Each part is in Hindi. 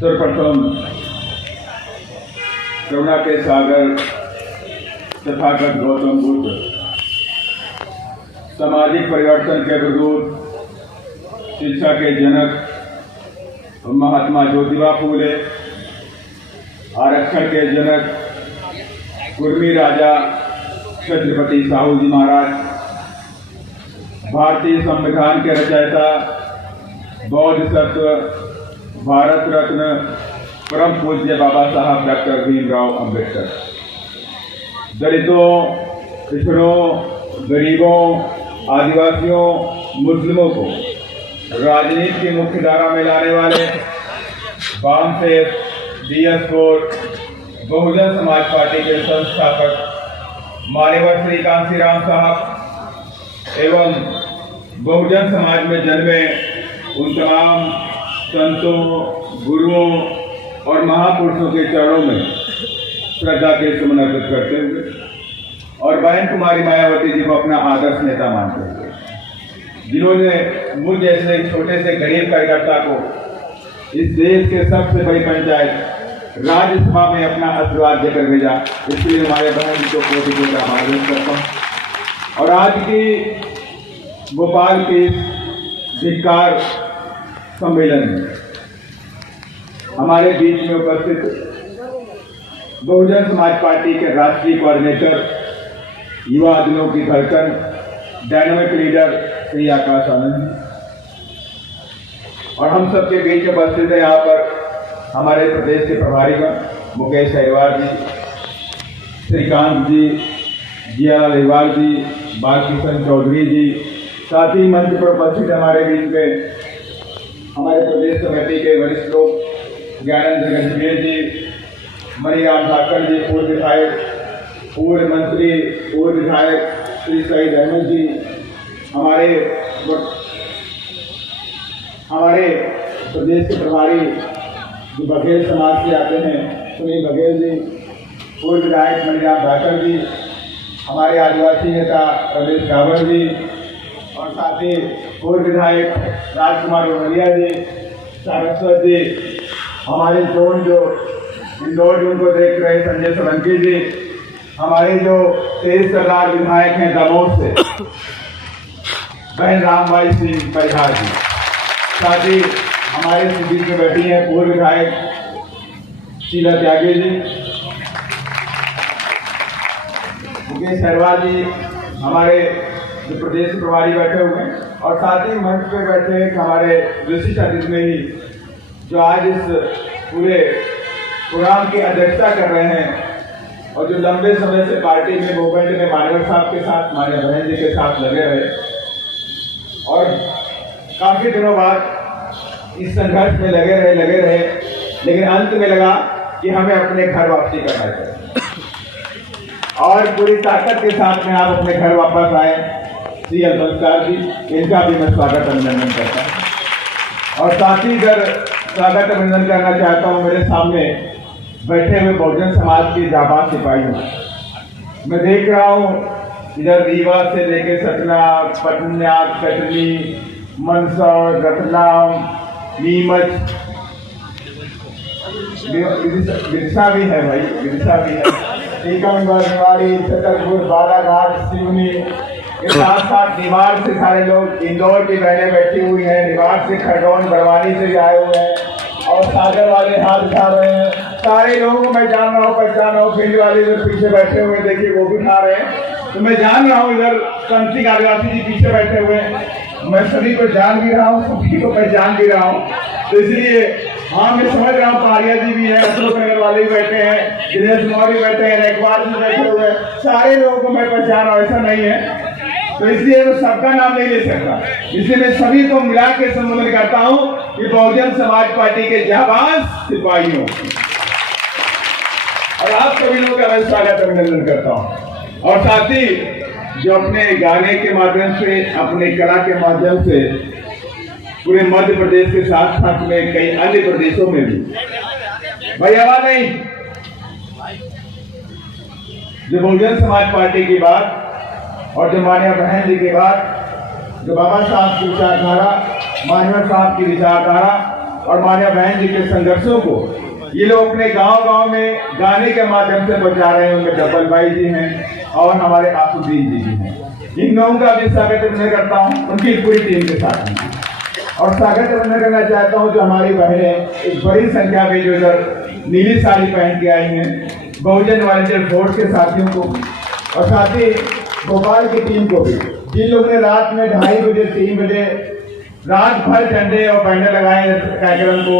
सर्वप्रथम करुणा के सागर तथागत गौतम बुद्ध, सामाजिक परिवर्तन के प्रदूत, शिक्षा के जनक महात्मा ज्योतिबा फूले, आरक्षण के जनक कुर्मी राजा छत्रपति साहू जी महाराज, भारतीय संविधान के रचयिता बौद्ध सत्व भारत रत्न परम पूज्य बाबा साहब डॉक्टर भीमराव अंबेडकर, दलितों, पिछड़ों, गरीबों, आदिवासियों, मुस्लिमों को राजनीति की मुख्य धारा में लाने वाले वामसेफ DS4 बहुजन समाज पार्टी के संस्थापक मान्यवर श्री कांशीराम साहब एवं बहुजन समाज में जन्मे उन तमाम संतों, गुरुओं और महापुरुषों के चरणों में श्रद्धा के सुमन अर्पित करते हुए और बहन कुमारी मायावती जी को अपना आदर्श नेता मानते हुए, जिन्होंने मुझ जैसे छोटे से गरीब कार्यकर्ता को इस देश के सबसे बड़ी पंचायत राज्यसभा में अपना आशीर्वाद देकर भेजा, इसलिए हमारे बहन को कोटि का आभार व्यक्त करता हूँ। और आज की भोपाल के धिक्कार सम्मेलन में हमारे बीच में उपस्थित बहुजन समाज पार्टी के राष्ट्रीय कोऑर्डिनेटर, युवा दिनों की धड़कन, डायनामिक लीडर श्री आकाश आनंद और हम सबके बीच में उपस्थित है यहाँ पर हमारे प्रदेश के प्रभारीगण मुकेश अहिरवार जी, श्रीकांत जी, जियालाल अहिरवार जी, बालकिशन चौधरी जी, साथ ही मंच पर उपस्थित हमारे बीच में हमारे प्रदेश कमेटी के वरिष्ठ लोग ज्ञानेंद्र गंजमेर जी, मणिराम ठाकर जी, पूर्व विधायक, पूर्व मंत्री, पूर्व विधायक श्री सईद अहमद जी, हमारे प्रदेश के प्रभारी जो बघेल समाज से आते हैं सुनील बघेल जी, पूर्व विधायक मणिराम ठाकर जी, हमारे आदिवासी नेता रमेश गावर जी और साथ ही पूर्व विधायक राजकुमार उमरिया जी, सारस्वत जी, हमारे जोन जो इंदौर जोन को देख रहे संजय सोलंकी जी, हमारे जो तेज सरदार विधायक हैं दमोह से बहन रामबाई सिंह परिहार जी, साथ ही हमारे बीच में बैठी हैं पूर्व विधायक शीला त्यागी जी, मुकेश अहिरवार जी, हमारे जो प्रदेश प्रभारी बैठे हुए हैं और साथ ही मंच पे बैठे हैं हमारे विशिष्ट अतिथि में ही जो आज इस पूरे प्रोग्राम की अध्यक्षता कर रहे हैं और जो लंबे समय से पार्टी में मूवमेंट में मान्यवर साहब के साथ, मान्य बहन जी के साथ लगे रहे और काफी दिनों बाद इस संघर्ष में लगे रहे, लेकिन अंत में लगा कि हमें अपने घर वापसी करना चाहिए और पूरी ताकत के साथ में आप अपने घर वापस आए। श्री अलबंसार जी, इनका भी मैं स्वागत अभिनंदन करता हूँ और साथ ही इधर स्वागत अभिनंदन करना चाहता हूँ मेरे सामने बैठे हुए बहुजन समाज के जाबाज सिपाहियों। मैं देख रहा हूँ इधर रीवा से लेके सतना, पटना, कटनी, मंदसौर, रतलाम, नीमच, विदिशा भी है भाई, विदिशा भी है, टीकमगढ़, निवाड़ी, छतरपुर, बालाघाट, सिवनी, ये साथ साथ निवाड़ से सारे लोग, इंदौर की बहनें बैठी हुई हैं, निवाड़ से, खरगोन, बड़वानी से भी आए हुए हैं और सागर वाले हाथ उठा रहे हैं। सारे लोगों को मैं जान रहा हूँ, पहचान रहा हूँ। फील्ड वाले इधर पीछे बैठे हुए देखिए वो भी उठा रहे हैं, तो मैं जान रहा हूँ इधर कंसी आदिवासी जी पीछे बैठे हुए हैं, मैं सभी को जान भी रहा हूँ, सभी को पहचान भी रहा हूँ। तो इसलिए हाँ, मैं समझ रहा हूँ पारिया जी भी है, अशोक नगर वाले भी बैठे हैं, दिनेश कुमार भी बैठे हैं, रैकवार जी बैठे हुए हैं, सारे लोगों को मैं पहचान रहा हूँ, ऐसा नहीं है। तो इसलिए मैं सबका नाम नहीं ले सकता, इसलिए मैं सभी को मिला के संबोधन करता हूँ कि बहुजन समाज पार्टी के जाबाज सिपाहियों और आप सभी लोगों का मैं स्वागत अभिनंदन करता हूँ और साथ ही जो अपने गाने के माध्यम से, अपने कला के माध्यम से पूरे मध्य प्रदेश के साथ साथ में कई अन्य प्रदेशों में भी भाई आवाज नहीं, जो बहुजन समाज पार्टी की बात और जो मान्य बहन जी की बात, जो बाबा साहब की विचारधारा, मान्यवर साहब की विचारधारा और मान्या बहन जी के संघर्षों को ये लोग अपने गांव-गांव में गाने के माध्यम से पहुंचा रहे हैं। उनमें डब्बल भाई जी हैं और हमारे आसुद्दीन जी भी हैं। इन लोगों का भी स्वागत मैं करता हूँ उनकी पूरी टीम के साथ में। और स्वागत मैं करना चाहता हूँ जो हमारी बहनें एक बड़ी संख्या में जो इधर नीली साड़ी पहन के आई हैं, बहुजन वॉलंटियर फोर्स के साथियों को और साथ ही भोपाल की टीम को भी, जिन लोगों ने रात में 2:30 बजे 3 बजे रात भर झंडे और बैनर लगाए कार्यक्रम को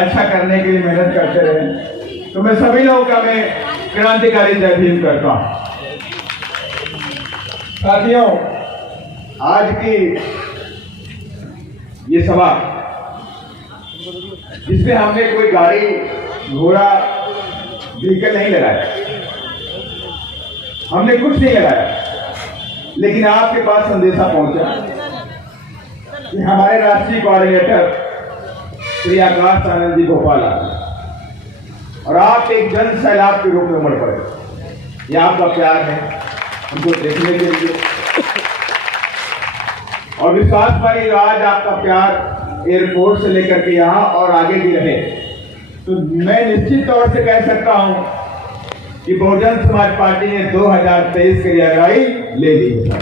अच्छा करने के लिए मेहनत करते रहे। तो मैं सभी लोगों का मैं क्रांतिकारी जय भीम करता हूँ। साथियों, आज की ये सभा जिसमें हमने कोई गाड़ी घोड़ा व्हीकल नहीं लगाया, हमने कुछ नहीं लगाया, लेकिन आपके पास संदेशा पहुंचा कि हमारे राष्ट्रीय कोऑर्डिनेटर श्री आकाश आनंद जी भोपाल और आप एक जन सैलाब के रूप में उमड़ पड़े। यह आपका प्यार है हमको देखने के लिए और विश्वास पर आज आपका प्यार एयरपोर्ट से लेकर के यहाँ और आगे भी रहे। तो मैं निश्चित तौर से कह सकता हूं कि बहुजन समाज पार्टी ने 2023 की अगुवाई ले ली है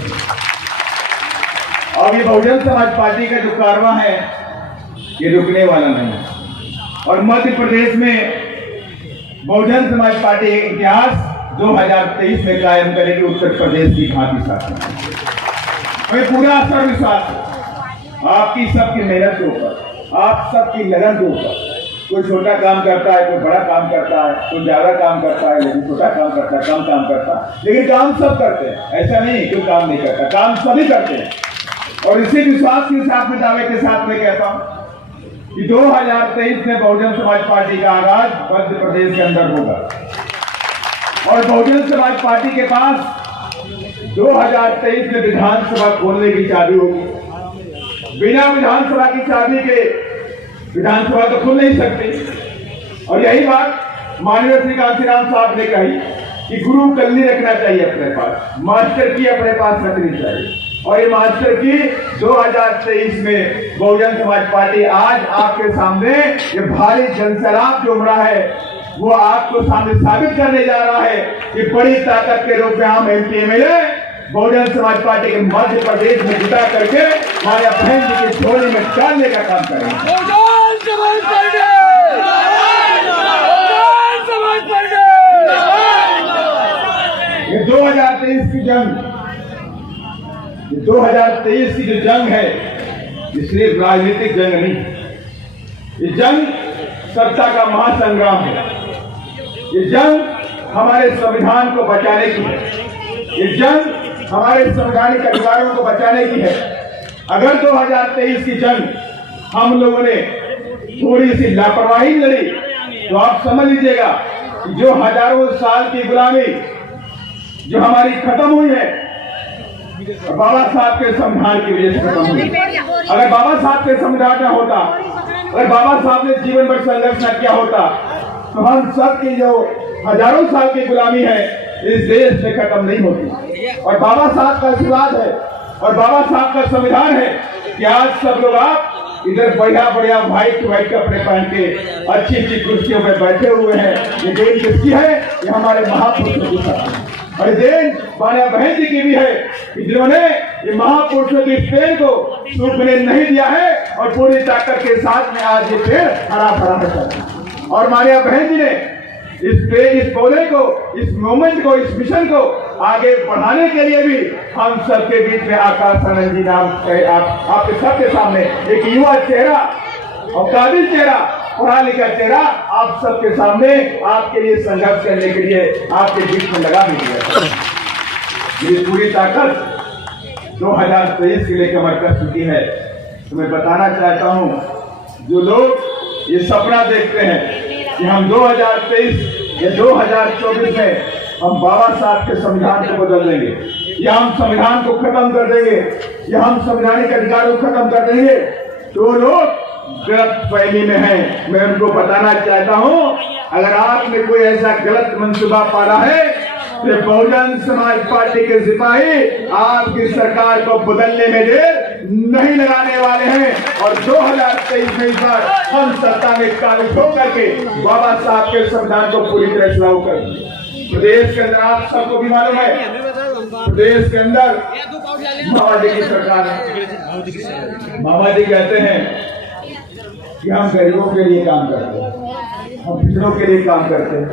और ये बहुजन समाज पार्टी का जो कारवां है ये रुकने वाला नहीं। और मध्य प्रदेश में बहुजन समाज पार्टी एक इतिहास 2023 में कायम करेगी उत्तर प्रदेश की भांति साथ। हमें पूरा आस्था विश्वास है आपकी सबकी मेहनत के ऊपर, आप सबकी लगन के ऊपर। कोई छोटा काम करता है, कोई बड़ा काम करता है, कोई ज्यादा काम करता है, लेकिन छोटा काम करता है, कम काम करता है, लेकिन काम सब करते हैं। ऐसा नहीं कोई काम नहीं करता, काम सभी करते हैं। और इसी विश्वास के साथ में दावे के साथ में कहता हूं कि 2023 में बहुजन समाज पार्टी का आगाज मध्य प्रदेश के अंदर होगा और बहुजन समाज पार्टी के पास 2023 में विधानसभा खोलने की चाबी होगी। बिना विधानसभा की चाबी के विधानसभा तो खुल नहीं सकती। और यही बात माननीय श्री कांशीराम साहब ने कही कि गुरु कल्ली रखना चाहिए अपने पास, मास्टर की अपने पास रखनी चाहिए। और ये मास्टर की 2023 में बहुजन समाज पार्टी आज आपके सामने ये भारी जनसैलाब जो उमड़ा है वो आपको सामने साबित करने जा रहा है कि बड़ी ताकत के रूप में हम MP MLA Bahujan Samaj party के मध्य प्रदेश में जुटा करके हमारे बहन जी की झोली में डालने का काम करेंगे। ये 2023 की जंग, ये 2023 की जो जंग है ये सिर्फ राजनीतिक जंग नहीं, ये जंग सत्ता का महासंग्राम है। ये जंग हमारे संविधान को बचाने की है, ये जंग हमारे संवैधानिक अधिकारों को बचाने की है। अगर 2023 की जंग हम लोगों ने थोड़ी सी लापरवाही लड़ी तो आप समझ लीजिएगा कि जो हजारों साल की गुलामी जो हमारी खत्म हुई है बाबा साहब के संविधान की वजह से खत्म हुई। अगर बाबा साहब के संविधान न होता, अगर बाबा साहब ने जीवन भर संघर्ष न किया होता तो हम सब की जो हजारों साल की गुलामी है इस देश में खत्म नहीं होती। और बाबा साहब का आशीर्वाद है और बाबा साहब का संविधान है कि आज सब लोग आप इधर बढ़िया बढ़िया व्हाइट कपड़े पहन के अच्छी अच्छी कुर्सियों में बैठे हुए हैं। ये देन किसकी है? ये हमारे महापुरुषों की है और देन मान्या बहन जी की भी है कि जिन्होंने ये महापुरुषों की पेड़ को सूखने नहीं दिया है और पूरी ताकत के साथ में आज ये पेड़ हरा भरा है। और मान्या बहन जी ने इस पौधे को, इस मूवमेंट को, इस मिशन को आगे बढ़ाने के लिए भी हम सबके बीच में आकाश आनंद जी नाम आपके सबके सामने एक युवा चेहरा और काबिल चेहरा, पढ़ा लिखा चेहरा आप सबके सामने आपके लिए संघर्ष करने के लिए आपके बीच में लगा भी दिया। ये पूरी ताकत 2023 के लिए कमर कर चुकी है। तो मैं बताना चाहता हूं जो लोग ये सपना देखते हैं कि हम 2023 या 2024 में हम बाबा साहब के संविधान को बदल देंगे या हम संविधान को खत्म कर देंगे या हम संवैधानिक अधिकारों को खत्म कर देंगे, तो लोग गलत फहमी में हैं। मैं उनको बताना चाहता हूं अगर आपने कोई ऐसा गलत मंसूबा पाला है तो बहुजन समाज पार्टी के सिपाही आपकी सरकार को बदलने में देर नहीं लगाने वाले हैं और 2023 में इस बार हम सत्ता में काबिज होकर के बाबा साहब के संविधान को पूरी तरह से लागू कर देंगे। प्रदेश के अंदर आप सबको भी मालूम है, प्रदेश के अंदर मामा जी की सरकार है। मामा जी कहते हैं कि हम गरीबों के लिए काम करते हैं, हम पिछड़ों के लिए काम करते हैं,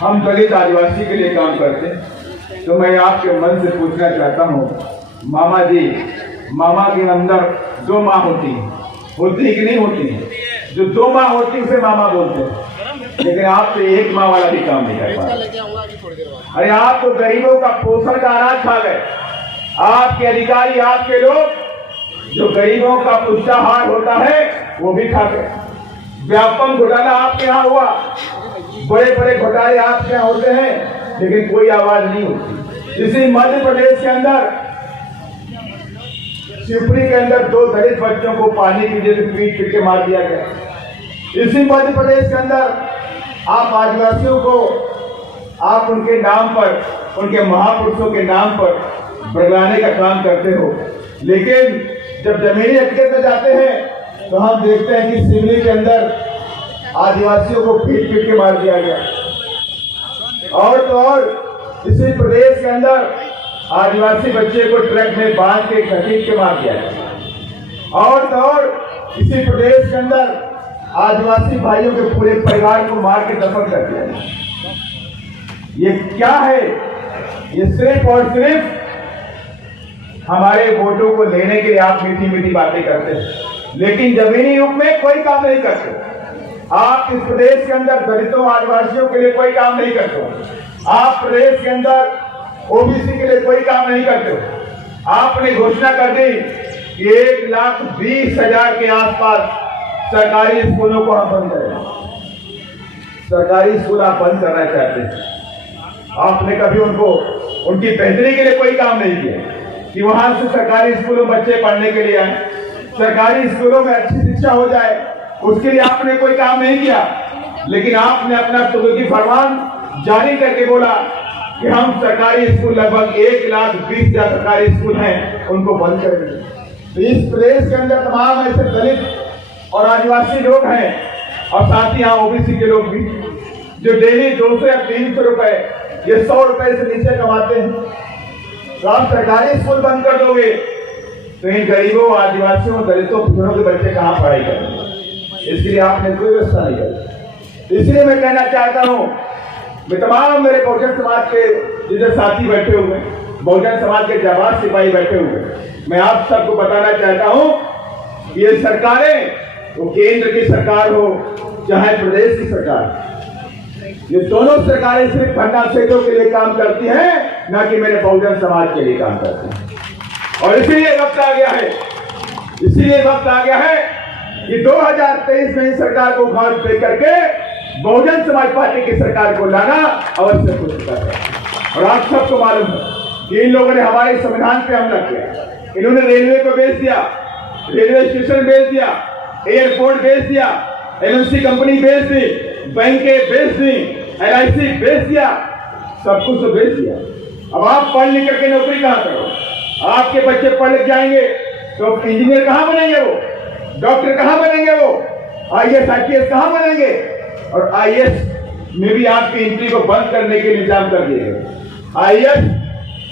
हम दलित आदिवासी के लिए काम करते हैं। तो मैं आपके मन से पूछना चाहता हूँ मामा जी, मामा के अंदर 2 माँ होती है कि नहीं होती है? जो 2 माँ होती है उसे मामा बोलते हैं, लेकिन आप तो 1 माँ वाला भी काम नहीं कर पाए। अरे आप तो गरीबों का पोषण का अनाज खा गए। आपके अधिकारी, आपके लोग जो गरीबों का पुष्टाहार होता है वो भी खा गए। व्यापक घोटाला आपके यहाँ हुआ, बड़े बड़े घोटाले आपके यहाँ होते हैं, लेकिन कोई आवाज नहीं होती। इसी मध्य प्रदेश के अंदर शिवपुरी के अंदर 2 दलित बच्चों को पानी की वजह से पीट के मार दिया गया। इसी मध्य प्रदेश के अंदर आप आदिवासियों को आप उनके नाम पर, उनके महापुरुषों के नाम पर बरगलाने का काम करते हो, लेकिन जब जमीनी हकीकत में जाते हैं तो हम देखते हैं कि सिवनी के अंदर आदिवासियों को पीट के मार दिया गया। और तो और इसी प्रदेश के अंदर आदिवासी बच्चे को ट्रक में बांध के घसीट के मार दिया गया। और तो और इसी प्रदेश के अंदर आदिवासी भाइयों के पूरे परिवार को मार के दफन कर दिया गया। ये क्या है? ये सिर्फ और सिर्फ हमारे वोटों को लेने के लिए आप मीठी मीठी बातें करते हैं, लेकिन जमीनी युग में कोई काम नहीं करते। आप इस प्रदेश के अंदर दलितों आदिवासियों के लिए कोई काम नहीं करते। आप प्रदेश के अंदर ओबीसी के लिए कोई काम नहीं करते। आपने घोषणा कर दी कि 1,20,000 के आसपास सरकारी स्कूलों को हम बंद करेंगे। सरकारी स्कूल आप बंद करना चाहते हैं। आपने कभी उनको उनकी बेहतरी के लिए कोई काम नहीं किया कि वहां से सरकारी स्कूलों में बच्चे पढ़ने के लिए आए, सरकारी स्कूलों में अच्छी शिक्षा हो जाए, उसके लिए आपने कोई काम नहीं किया। लेकिन आपने अपना तुगलकी फरमान जारी करके बोला कि हम सरकारी स्कूल, लगभग 1,20,000 सरकारी स्कूल हैं, उनको बंद कर देंगे। तो इस प्रदेश के अंदर तमाम ऐसे दलित और आदिवासी लोग हैं और साथ ही यहाँ ओबीसी के लोग भी, जो डेली 200 या 300 रुपए, ये 100 रुपए से नीचे कमाते हैं। तो आप सरकारी स्कूल बंद कर दोगे तो इन गरीबों, आदिवासियों, दलितों, पिछड़ों के बच्चे कहाँ पढ़ाई करेंगे? इसके लिए आपने कोई व्यवस्था नहीं करी। इसलिए मैं कहना चाहता हूँ, मैं तमाम मेरे बहुजन समाज के जिधर साथी बैठे हुए, बहुजन समाज के जाबाज सिपाही बैठे हुए, मैं आप सबको बताना चाहता हूँ ये सरकारें, वो केंद्र की सरकार हो चाहे प्रदेश की सरकार, ये दोनों सरकारें सिर्फ फन्ना सेठों के लिए काम करती हैं, ना कि मेरे बहुजन समाज के लिए काम करती हैं। और इसीलिए वक्त आ गया है, इसीलिए वक्त आ गया है कि 2023 में इस सरकार को उखाड़ फेंक करके बहुजन समाज पार्टी की सरकार को लाना अवश्य हो चुका है। और आप सबको मालूम है कि इन लोगों ने हमारे संविधान पे हमला किया। इन्होंने रेलवे को बेच दिया, रेलवे स्टेशन बेच दिया, एयरपोर्ट बेच दिया, एमएनसी कंपनी बेच दी, बैंकें बेच दी, LIC बेच दिया, सब कुछ तो बेच दिया। अब आप पढ़ लिख करके नौकरी कहाँ करो? आपके बच्चे पढ़ लिख जाएंगे तो इंजीनियर कहाँ बनेंगे? वो डॉक्टर कहाँ बनेंगे? वो IAS IPS कहाँ बनेंगे? और IAS में भी आपकी एंट्री को बंद करने के इंतजाम कर दिए गए। IAS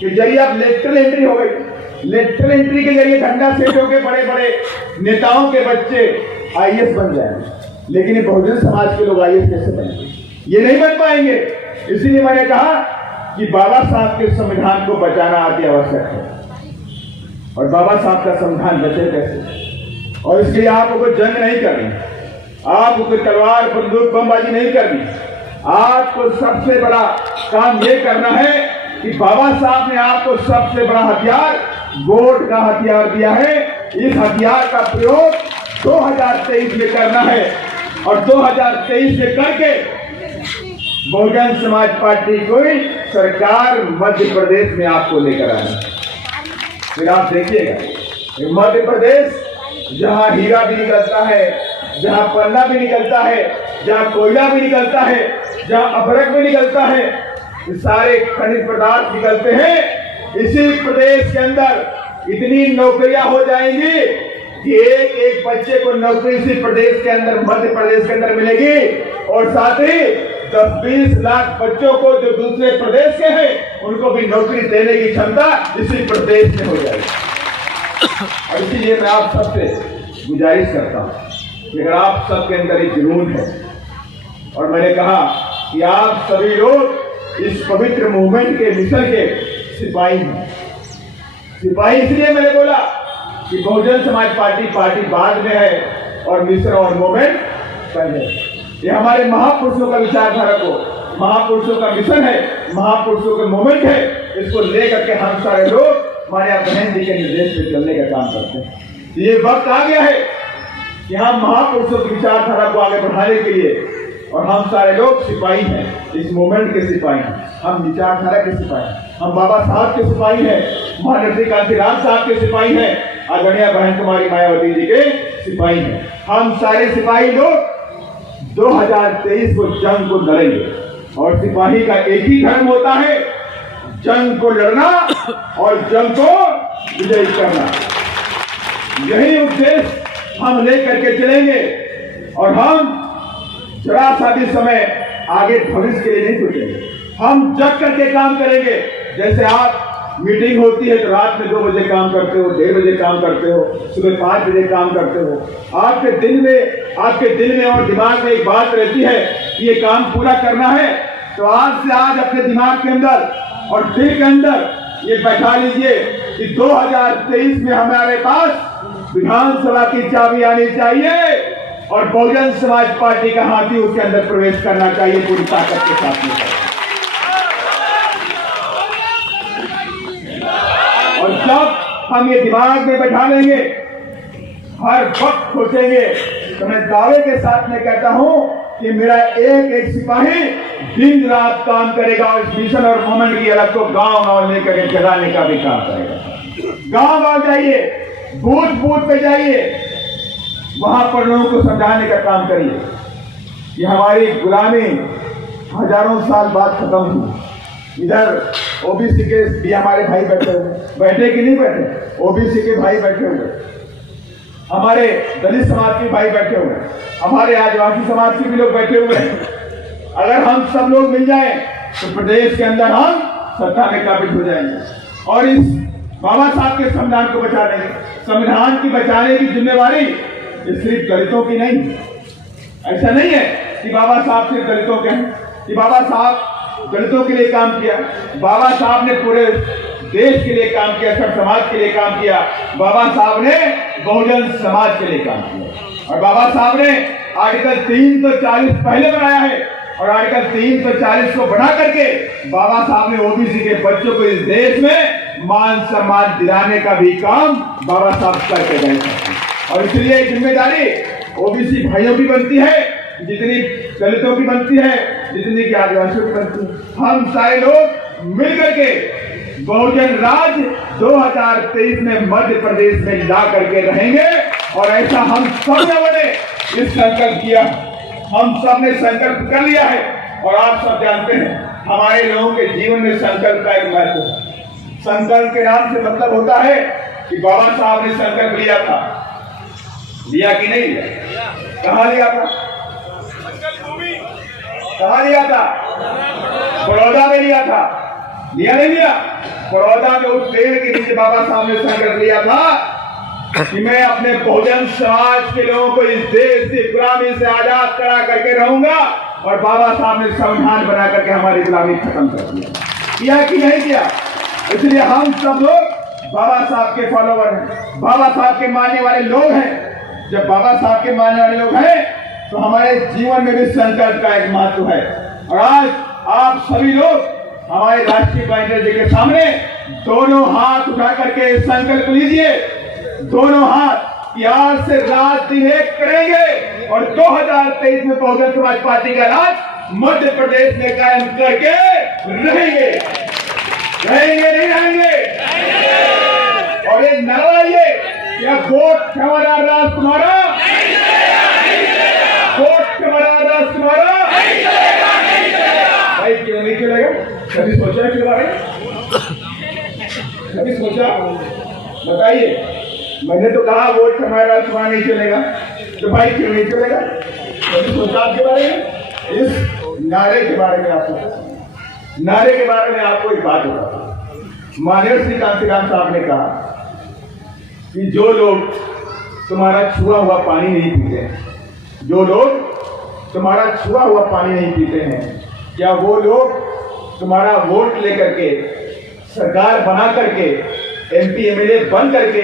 के जरिए आप लेटरल एंट्री हो गई। लेटरल एंट्री के जरिए धंधा सेठों के, बड़े बड़े नेताओं के बच्चे IAS बन जाएंगे, लेकिन ये बहुजन समाज के लोग IAS कैसे बनेंगे? ये नहीं बन पाएंगे। इसीलिए मैंने कहा कि बाबा साहब के संविधान को बचाना अति आवश्यक है। और बाबा साहब का संविधान बचे कैसे? और इसके लिए आपको जंग नहीं करनी, आपको कोई तलवार, बंदूक, बमबाजी नहीं करनी। आपको सबसे बड़ा काम ये करना है कि बाबा साहब ने आपको सबसे बड़ा हथियार, वोट का हथियार दिया है। इस हथियार का प्रयोग 2023 में करना है और 2023 में करके बहुजन समाज पार्टी को सरकार मध्य प्रदेश में आपको लेकर आना। फिर आप देखिएगा मध्य प्रदेश जहां हीरा भी निकलता है, जहां पन्ना भी निकलता है, जहां कोयला भी निकलता है, जहां अभ्रक भी निकलता है, ये सारे खनिज पदार्थ निकलते हैं इसी प्रदेश के अंदर। इतनी नौकरियां हो जाएंगी कि एक एक बच्चे को नौकरी इसी प्रदेश के अंदर, मध्य प्रदेश के अंदर मिलेगी। और साथ ही 10-20 लाख बच्चों को जो दूसरे प्रदेश के हैं उनको भी नौकरी देने की क्षमता इसी प्रदेश में हो जाएगी। और इसीलिए मैं आप सबसे गुजारिश करता हूं कि अगर आप सबके अंदर एक जुनून है, और मैंने कहा कि आप सभी लोग इस पवित्र मूवमेंट के मिशन के सिपाही हैं। सिपाही इसलिए मैंने बोला कि बहुजन समाज पार्टी बाद में है और मिशन और मूवमेंट पहले। ये हमारे महापुरुषों का विचारधारा को, महापुरुषों का मिशन है, महापुरुषों का मूवमेंट है। इसको लेकर के हम सारे लोग हमारे बहन जी के निर्देश पे चलने का काम करते हैं। ये वक्त आ गया है कि हम महापुरुषों की विचारधारा को आगे बढ़ाने के लिए, और हम सारे लोग सिपाही हैं, इस मूवमेंट के सिपाही हैं, हम विचारधारा के सिपाही हैं, हम बाबा साहब के सिपाही हैं, महानटी कांतिलाल साहब के सिपाही हैं, आदरणीय बहन कुमारी मायावती जी के सिपाही हैं। हम सारे सिपाही लोग 2023 को जंग को लड़ेंगे। और सिपाही का एक ही धर्म होता है, जंग को लड़ना और जंग को विजयी करना। यही उद्देश्य हम लेकर के चलेंगे। और हम जरा सा भी समय आगे भविष्य के लिए नहीं सोचेंगे, हम जग करके काम करेंगे। जैसे आप मीटिंग होती है तो रात में 2 बजे काम करते हो, 1:30 बजे काम करते हो, सुबह 5 बजे काम करते हो। आपके दिल में और दिमाग में एक बात रहती है कि ये काम पूरा करना है, तो आज से आज अपने दिमाग के अंदर और दिल के अंदर ये बैठा लीजिए कि 2023 में हमारे पास विधानसभा की चाबी आनी चाहिए और बहुजन समाज पार्टी का हाथी उसके अंदर प्रवेश करना चाहिए पूरी ताकत के साथ में। और जब हम ये दिमाग में बैठा लेंगे, हर वक्त सोचेंगे, तो मैं दावे के साथ में कहता हूं कि मेरा एक एक सिपाही दिन रात काम करेगा और इस मिशन और मूवमेंट की अलग को गांव लेकर जगाने का भी काम करेगा। गांव जाइए, बूथ पे जाइए, वहां पर लोगों को समझाने का काम करिए कि हमारी गुलामी हजारों साल बाद खत्म हुई। इधर ओबीसी के भी हमारे भाई बैठे हुए, बैठे कि नहीं बैठे? ओबीसी के भाई बैठे हुए, हमारे दलित समाज के भाई बैठे हुए, हमारे आदिवासी समाज के भी लोग बैठे हुए हैं। अगर हम सब लोग मिल जाएं तो प्रदेश के अंदर हम सत्ता में काबिज हो जाएंगे और इस बाबा साहब के संविधान को बचा लेंगे। संविधान की बचाने की जिम्मेवारी सिर्फ दलितों की नहीं। ऐसा नहीं है कि बाबा साहब सिर्फ दलितों के हैं, कि बाबा साहब दलितों के लिए काम किया। बाबा साहब ने पूरे देश के लिए काम किया, सब समाज के लिए काम किया। बाबा साहब ने बहुजन समाज के लिए काम किया। और बाबा साहब ने आर्टिकल 340 पहले बनाया है और आर्टिकल 340 को बना करके बाबा साहब ने ओबीसी के बच्चों को इस देश में मान सम्मान दिलाने का भी काम बाबा साहब करके गए थे। और इसलिए जिम्मेदारी ओबीसी भाइयों की बनती है, जितनी दलितों की बनती है, जितनी की आदिवासियों की बनती है। हम सारे लोग मिलकर के बहुजन राज 2023 में मध्य प्रदेश में ला करके रहेंगे। और ऐसा हम सब लोगों ने इस संकल्प किया, हम सब ने संकल्प कर लिया है। और आप सब जानते हैं हमारे लोगों के जीवन में संकल्प का एक महत्व है। संकल्प के नाम से मतलब होता है कि बाबा साहब ने संकल्प लिया था, लिया कि नहीं लिया? कहाँ लिया था? कहाँ लिया था? बड़ौदा में लिया था, लिया नहीं लिया? बड़ौदा में उस पेड़ के नीचे बाबा साहब ने संकल्प लिया था कि मैं अपने बहुजन समाज के लोगों को इस देश से गुलामी से आजाद करा करके रहूंगा। और बाबा साहब ने संविधान बना करके हमारी गुलामी खत्म कर दिया। किया कि नहीं किया? इसलिए हम सब लोग बाबा साहब के फॉलोवर हैं, बाबा साहब के मानने वाले लोग हैं। जब बाबा साहब के मानने वाले लोग हैं तो हमारे जीवन में भी संकल्प का एक महत्व है। और आज आप सभी लोग हमारे राष्ट्रीय कैबिनेट जी के सामने दोनों हाथ उठा करके संकल्प लीजिए, दोनों हाथ कि आज से रात दिन एक करेंगे और 2023 में बहुजन समाज पार्टी का राज मध्य प्रदेश में कायम करके रहेंगे। रहेंगे नहीं रहेंगे? और एक नारा ये क्या वोट हमारा राज तुम्हारा, वोट हमारा राज तुम्हारा। भाई क्यों नहीं चलेगा? कभी सोचा इसके बारे में? कभी सोचा? बताइए, मैंने तो कहा वोट हमारा राजकुमार नहीं चलेगा, तो भाई क्यों नहीं चलेगा? कभी सोचा आपके बारे में? इस नारे के बारे में आपको, नारे के बारे में आपको एक बात होगा। माननीय श्री कांशीराम साहब ने कहा कि जो लोग तुम्हारा छुआ हुआ पानी नहीं पीते हैं, जो लोग तुम्हारा छुआ हुआ पानी नहीं पीते हैं, क्या वो लोग तुम्हारा वोट लेकर के, सरकार बना करके, MP MLA बन करके,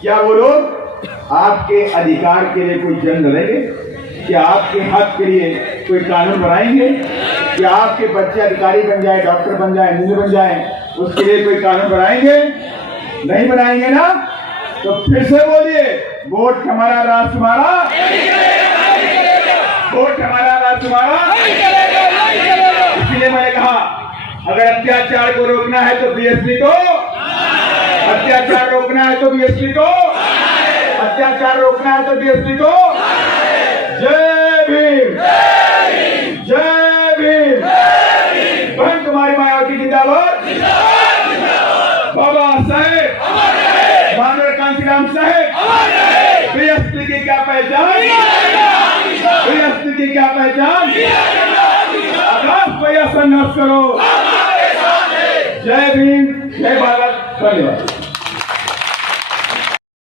क्या वो लोग आपके अधिकार के लिए कोई जंग लड़ेंगे? क्या आपके हक के लिए कोई कानून बनाएंगे? क्या आपके बच्चे अधिकारी बन जाए, डॉक्टर बन जाए, इंजीनियर बन जाए, उसके लिए कोई कानून बनाएंगे? नहीं बनाएंगे ना? तो फिर से बोलिए, वोट हमारा राज तुम्हारा, वोट हमारा राज तुम्हारा। इसलिए मैंने कहा, अगर अत्याचार को रोकना है तो BSP को, अत्याचार रोकना है तो BSP को, अत्याचार रोकना है तो BSP को। जय भीम, जय भीम। बहन तुम्हारी मायावती जिंदाबाद, बाबा साहेब, माननीय कांशीराम साहेब। BSP की क्या पहचान, BSP की क्या पहचान? आकाश भैया संघर्ष करो। जय भीम, जय भारत, धन्यवाद।